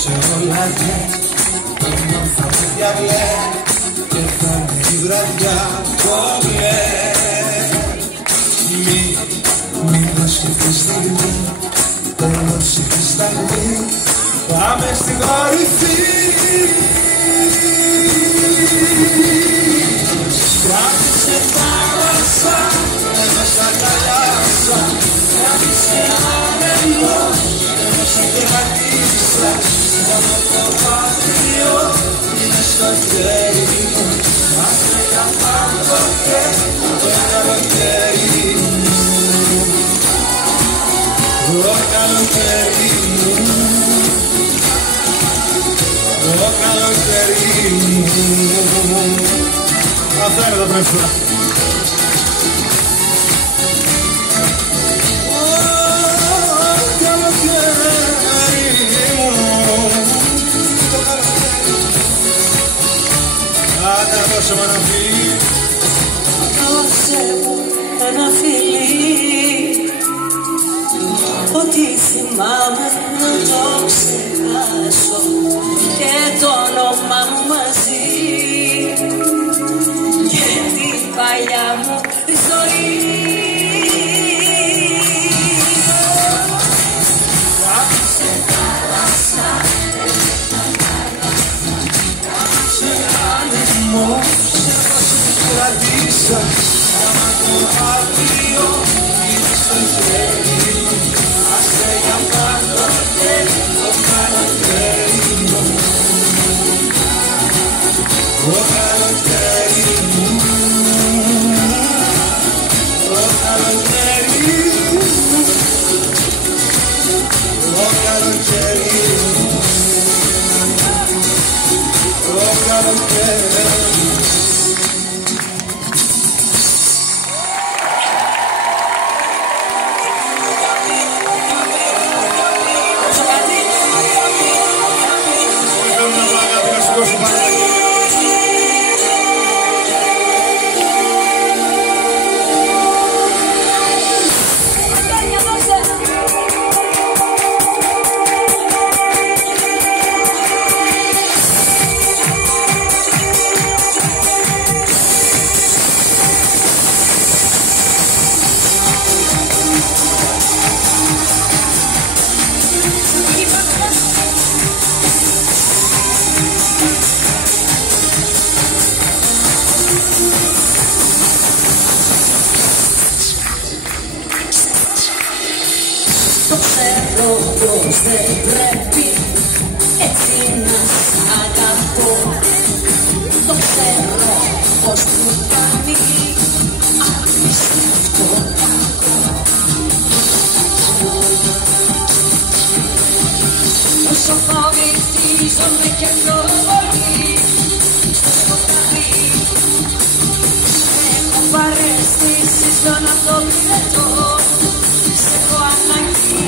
σε όλα ναι. Όμορφα παιδιά μπλε και θα είναι η βραδιά κομπλέ. Μήπως και τη στιγμή, τέλος η στιγμή, πάμε στην κορυφή. Κράτησε θάλασσα, μέσα στα καλιάσα, κράτησε άνεμος, μέσα και πατήσα, μόνο το πάτριο είναι στο χέρι μου. Άσε για πάντοτε το καλοκαίρι μου, το καλοκαίρι μου, το καλοκαίρι μου. Αυτά είναι τα πρέφυρα. Δώσε μου ένα φιλί, δώσε μου ένα φιλί, ό,τι θυμάμαι να το ξεχάσω και το όνομα μου μαζί και την παλιά μου ζωή. Κράτησε θάλασσα, κράτησε άνεμος, κρατήσα, άμα το άπλιο είναι στο χέρι μου. Άσε για πάντοτε το καλοκαίρι μου, το καλοκαίρι μου, το καλοκαίρι μου, το καλοκαίρι μου, το καλοκαίρι μου. Το ξέρω πως δεν πρέπει έτσι να σ' αγαπώ. Το ξέρω πως μου κάνει απίστευτο όσο φοβηθίζομαι και πιο πολύ στο σκοτάδι έχω παρέστηση στον αυτοπιλετό. Σε έχω ανάγκη.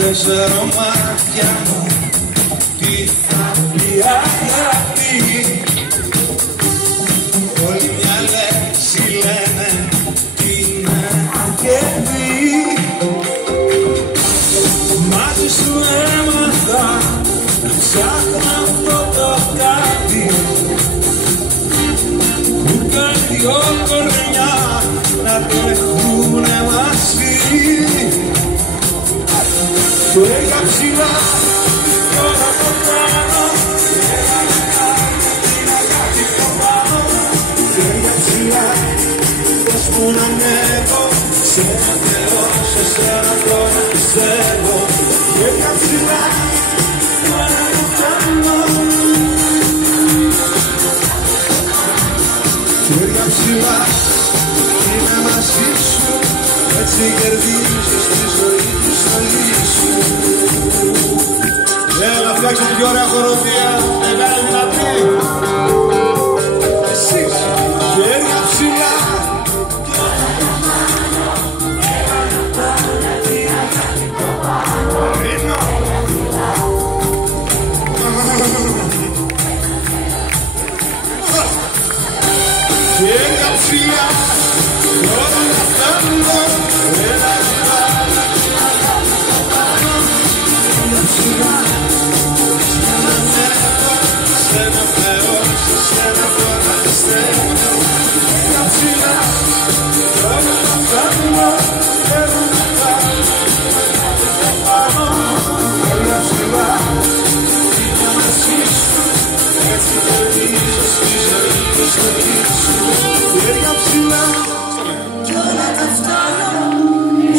δεν ξέρω μάτια μου τι θα πει αγάπη. Όλη μια λέξη λένε είναι ακερδή. Μαζί σου έμαθα να ψάχνω αυτό το κάτι που κάνει δυο κορμιά να τρέχουνε μαζί. Χέρια ψηλά, τώρα από πάνω, την αγάπη πιο πάνω. Χέρια ψηλά, πώς μου να ανέβω, σε ένα Θεό, σε σένα τώρα πιστεύω. Χέρια ψηλά, τώρα από πάνω. Χέρια ψηλά, είμαι μαζί σου, έτσι κερδίζεις τη ζωή του στολή σου. Έλα, φτιάξε την πιο ωραία χοροδία, μεγάλη δυνατή. Εσείς, χέρια ψηλά. Χέρια ψηλά, όλα να φτάνω. Έλα, χέρια ψηλά. Σένα Θεό, σε σένα τώρα πιστεύω. Χέρια ψηλά, όλα να φτάνω. Έλα να φτάνω. Χέρια ψηλά, είναι μαζί σου, έτσι κερδίζω στη ζωή του ζωή σου. Χέρια ψηλά. Κι όλα τα φτάνω,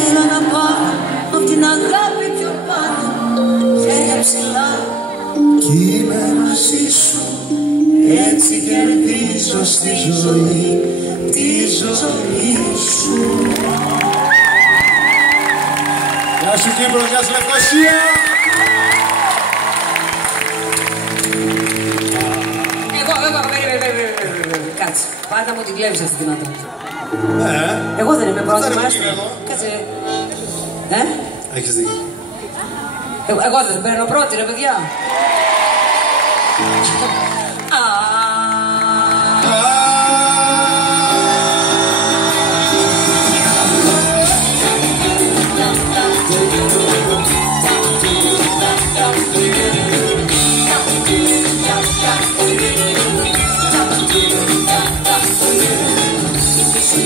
έλα να πάω απ' την αγάπη πιο πάνω. Χέρια ψηλά. Κι είμαι μαζί σου, έτσι κερδίζω στη ζωή, τη ζωή σου. Γεια σου Κύπρο, γεια σου Λευκοσία. Κάτσε, πάντα μου την κλέβεις αυτή την άντρα. Εγώ δεν είμαι πρώτη μας. Κάτσε. Έχεις δίκιο. Εγώ δεν παίρνω πρώτη ρε παιδιά.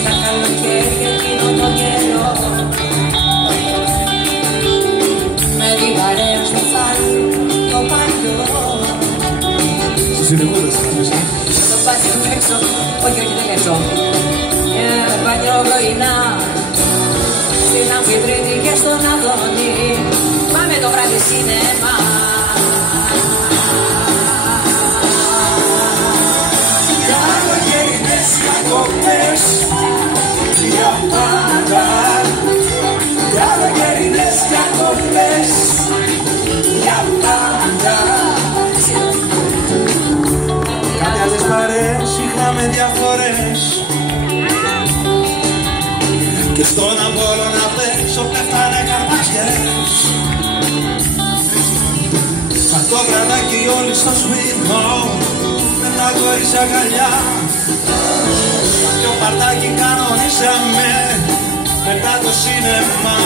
Τα καλοκαίρια εκείνο το καιρό με την παρέα στο φάρι το παλιό. Συνεχόντας. Το πάτιο έξω, όχι δεν έξω. Με παλιό πρωινά στην Αμφιτρίτη και στον Αδόνη. Πάμε το βράδυ σινεμά. Τα καλοκαιρινές διακοπές για πάντα. Τα καλοκαιρινές διακοπές για πάντα. Κάτι άλλες παρέες είχαμε διαφορές και στον αμπόλο να παίξω πέφτανε καρπαζιές. Μα το βραδάκι όλοι στο Sweet Home με τα κορίτσια αγκαλιά. Το παρτάκι κανονίσαμε μετά το σινεμά.